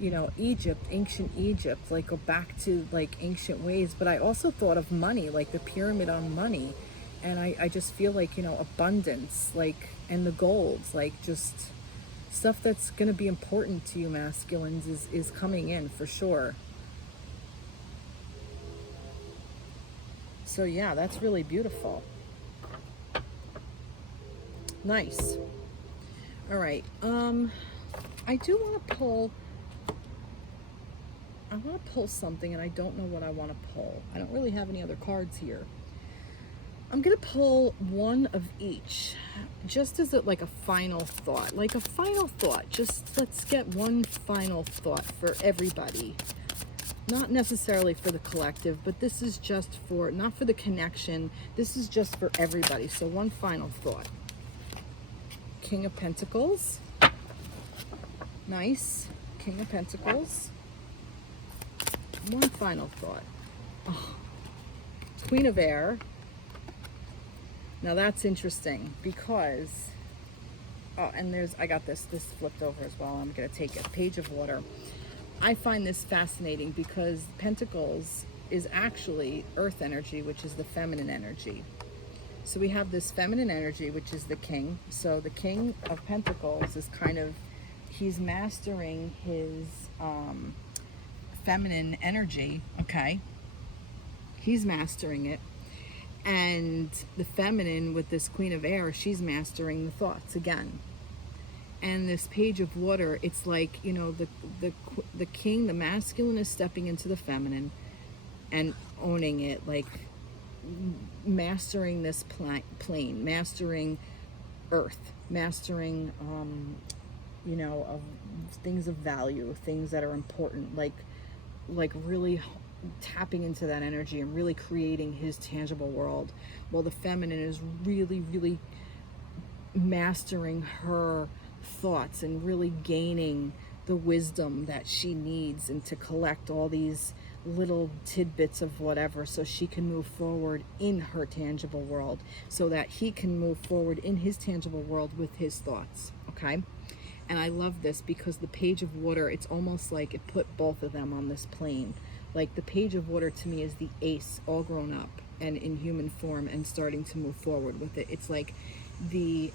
you know, Egypt, ancient Egypt, like go back to like ancient ways. But I also thought of money, like the pyramid on money. And I just feel like, you know, abundance, like, and the golds, like just stuff that's going to be important to you masculines is coming in for sure. So yeah, that's really beautiful. Nice. All right. I do want to pull. I want to pull something, and I don't know what I want to pull. I don't really have any other cards here. I'm gonna pull one of each, just as like a final thought. Like a final thought. Just let's get one final thought for everybody. Not necessarily for the collective, but this is just for, not for the connection. This is just for everybody. So one final thought. King of Pentacles. Nice. King of Pentacles. One final thought. Oh. Queen of Air. Now that's interesting because, oh, and I got this flipped over as well. I'm going to take it. Page of Water. I find this fascinating because Pentacles is actually earth energy, which is the feminine energy. So we have this feminine energy, which is the king. So the King of Pentacles is kind of, he's mastering his feminine energy, okay? He's mastering it. And the feminine with this Queen of Air, she's mastering the thoughts again. And this Page of Water, it's like, you know, the king, the masculine is stepping into the feminine and owning it, like mastering this plane, mastering earth, mastering, you know, of things of value, things that are important, like really tapping into that energy and really creating his tangible world, while the feminine is really, really mastering her thoughts and really gaining the wisdom that she needs, and to collect all these little tidbits of whatever so she can move forward in her tangible world, so that he can move forward in his tangible world with his thoughts, okay? And I love this because the Page of Water, it's almost like it put both of them on this plane. Like the Page of Water to me is the ace all grown up and in human form and starting to move forward with it. It's like the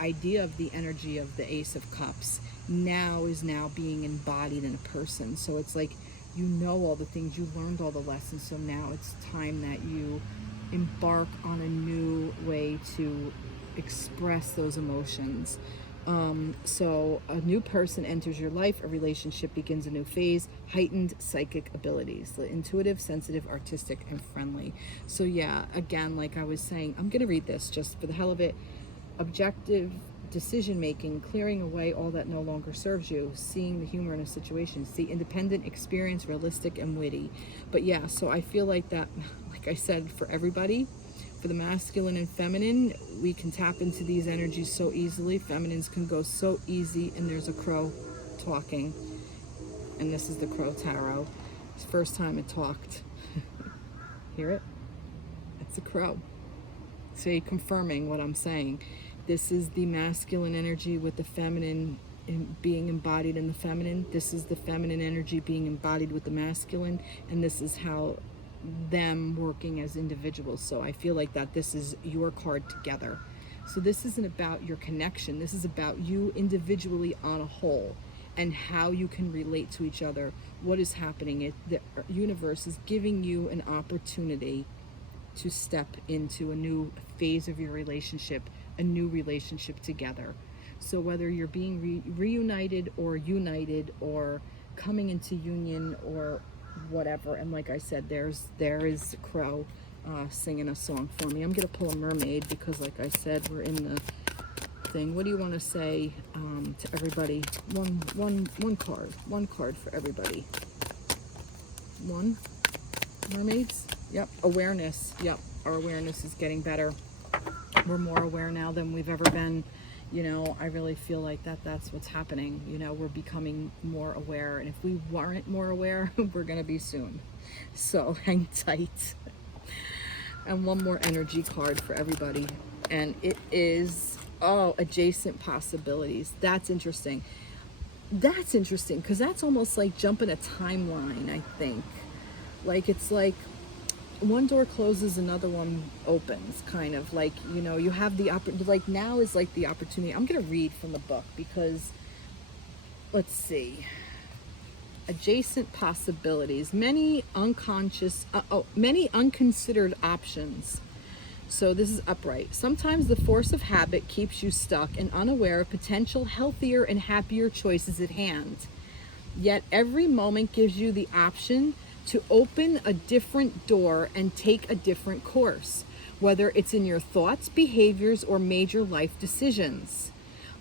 idea of the energy of the Ace of Cups is now being embodied in a person. So it's like, you know, all the things, you learned all the lessons, so now it's time that you embark on a new way to express those emotions. So a new person enters your life, a relationship begins a new phase, heightened psychic abilities, the intuitive, sensitive, artistic, and friendly. So yeah, again, like I was saying, I'm going to read this just for the hell of it. Objective decision making, clearing away all that no longer serves you, seeing the humor in a situation, see independent, experience, realistic, and witty. But yeah, so I feel like that, like I said, for everybody, for the masculine and feminine, we can tap into these energies so easily. Feminines can go so easy, and there's a crow talking, and this is the Crow Tarot. It's the first time it talked. Hear it? It's a crow. See, confirming what I'm saying. This is the masculine energy with the feminine being embodied in the feminine. This is the feminine energy being embodied with the masculine, and this is how them working as individuals. So I feel like that this is your card together. So this isn't about your connection. This is about you individually on a whole and how you can relate to each other. What is happening? The universe is giving you an opportunity to step into a new phase of your relationship, a new relationship together. So whether you're being reunited or united or coming into union or whatever, and like I said, there is Crow singing a song for me. I'm gonna pull a mermaid because, like I said, we're in the thing. What do you want to say to everybody? One card for everybody. One. Mermaids. Yep. Awareness. Yep. Our awareness is getting better. We're more aware now than we've ever been You know, I really feel like that's what's happening. You know, we're becoming more aware, and if we weren't more aware, we're going to be soon. So hang tight. And one more energy card for everybody, and it is, oh, adjacent possibilities. That's interesting. That's interesting because that's almost like jumping a timeline, I think. Like, it's like one door closes, another one opens, kind of like, you know, you have the like now is like the opportunity. I'm gonna read from the book because, let's see, adjacent possibilities, many unconscious, many unconsidered options. So this is upright. Sometimes the force of habit keeps you stuck and unaware of potential healthier and happier choices at hand. Yet every moment gives you the option to open a different door and take a different course, whether it's in your thoughts, behaviors, or major life decisions.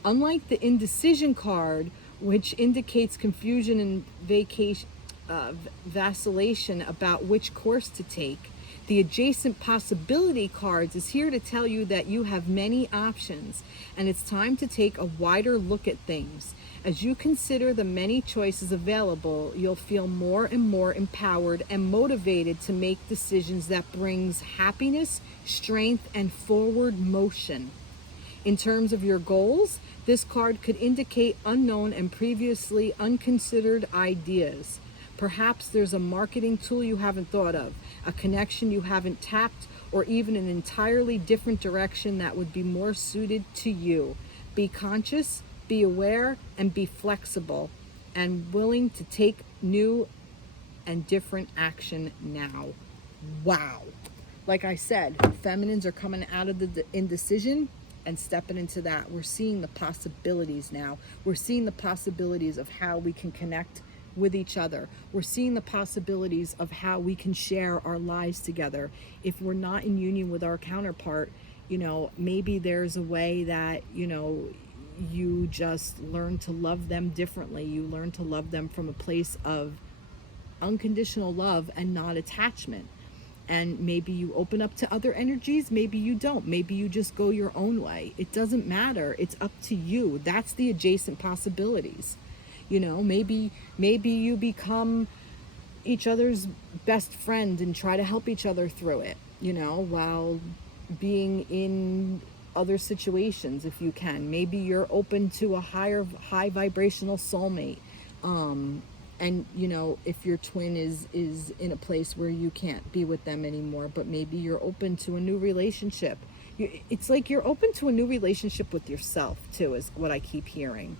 Unlike the indecision card, which indicates confusion and vacillation about which course to take, the adjacent possibility cards is here to tell you that you have many options, and it's time to take a wider look at things. As you consider the many choices available, you'll feel more and more empowered and motivated to make decisions that brings happiness, strength, and forward motion. In terms of your goals, this card could indicate unknown and previously unconsidered ideas. Perhaps there's a marketing tool you haven't thought of, a connection you haven't tapped, or even an entirely different direction that would be more suited to you. Be conscious, be aware, and be flexible, and willing to take new and different action now. Wow. Like I said, feminines are coming out of the indecision and stepping into that. We're seeing the possibilities now. We're seeing the possibilities of how we can connect with each other. We're seeing the possibilities of how we can share our lives together. If we're not in union with our counterpart, you know, maybe there's a way that, you know, you just learn to love them differently. You learn to love them from a place of unconditional love and not attachment. And maybe you open up to other energies, maybe you don't. Maybe you just go your own way. It doesn't matter. It's up to you. That's the adjacent possibilities. You know, maybe you become each other's best friend and try to help each other through it, you know, while being in other situations if you can. Maybe you're open to a high vibrational soulmate. And you know, if your twin is in a place where you can't be with them anymore, but maybe you're open to a new relationship. It's like you're open to a new relationship with yourself too, is what I keep hearing.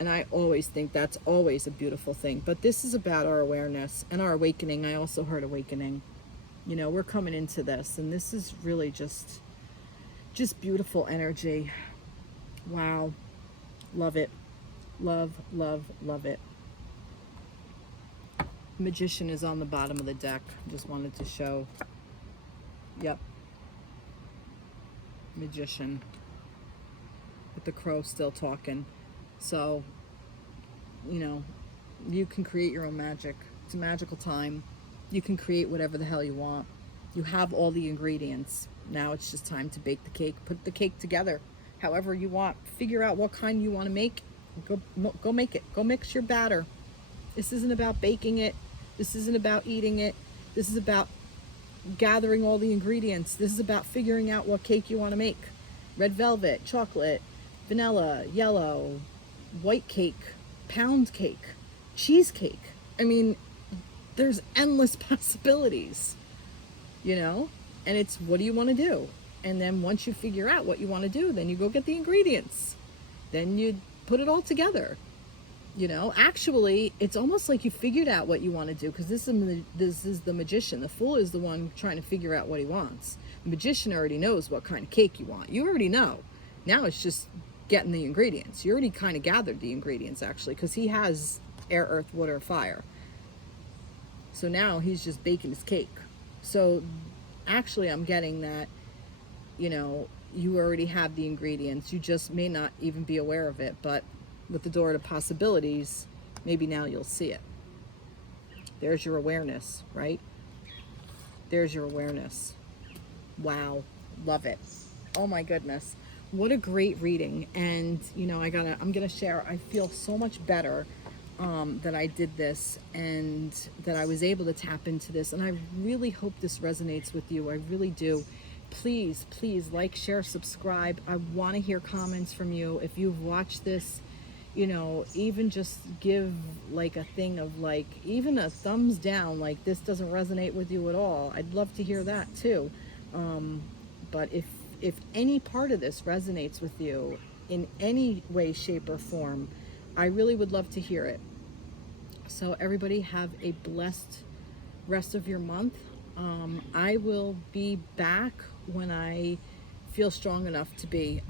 And I always think that's always a beautiful thing. But this is about our awareness and our awakening. I also heard awakening. You know, we're coming into this, and this is really just beautiful energy. Wow. Love it. Love, love, love it. Magician is on the bottom of the deck. Just wanted to show. Yep. Magician. With the crow still talking. So, you know, you can create your own magic. It's a magical time. You can create whatever the hell you want. You have all the ingredients. Now it's just time to bake the cake. Put the cake together however you want. Figure out what kind you want to make. Go make it. Go mix your batter. This isn't about baking it. This isn't about eating it. This is about gathering all the ingredients. This is about figuring out what cake you want to make. Red velvet, chocolate, vanilla, yellow, white cake, pound cake, cheesecake. I mean, there's endless possibilities, you know? And it's, what do you want to do? And then once you figure out what you want to do, then you go get the ingredients. Then you put it all together. You know, actually, it's almost like you figured out what you want to do, because this is the magician. The fool is the one trying to figure out what he wants. The magician already knows what kind of cake you want. You already know. Now it's just getting the ingredients. You already kind of gathered the ingredients, actually, because he has air, earth, water, fire. So now he's just baking his cake. So actually, I'm getting that, you know, you already have the ingredients. You just may not even be aware of it, but with the door to possibilities, maybe now you'll see it. There's your awareness, right? There's your awareness. Wow. Love it. Oh my goodness. what a great reading. And you know, I'm gonna share, I feel so much better that I did this and that I was able to tap into this, and I really hope this resonates with you. I really do. Please, please like, share, subscribe. I want to hear comments from you. If you've watched this, you know, even just give like a thing of like, even a thumbs down, like this doesn't resonate with you at all. I'd love to hear that too. But if any part of this resonates with you in any way, shape, or form, I really would love to hear it. So everybody have a blessed rest of your month. I will be back when I feel strong enough to be.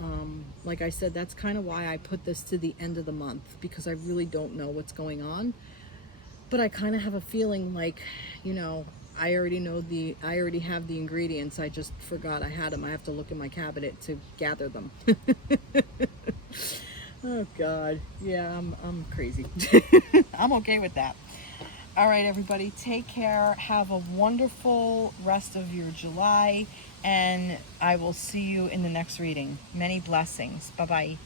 Like I said, that's kind of why I put this to the end of the month, because I really don't know what's going on. But I kind of have a feeling like, you know, I already have the ingredients. I just forgot I had them. I have to look in my cabinet to gather them. Oh God, yeah, I'm crazy. I'm okay with that. All right, everybody, take care. Have a wonderful rest of your July, and I will see you in the next reading. Many blessings. Bye-bye.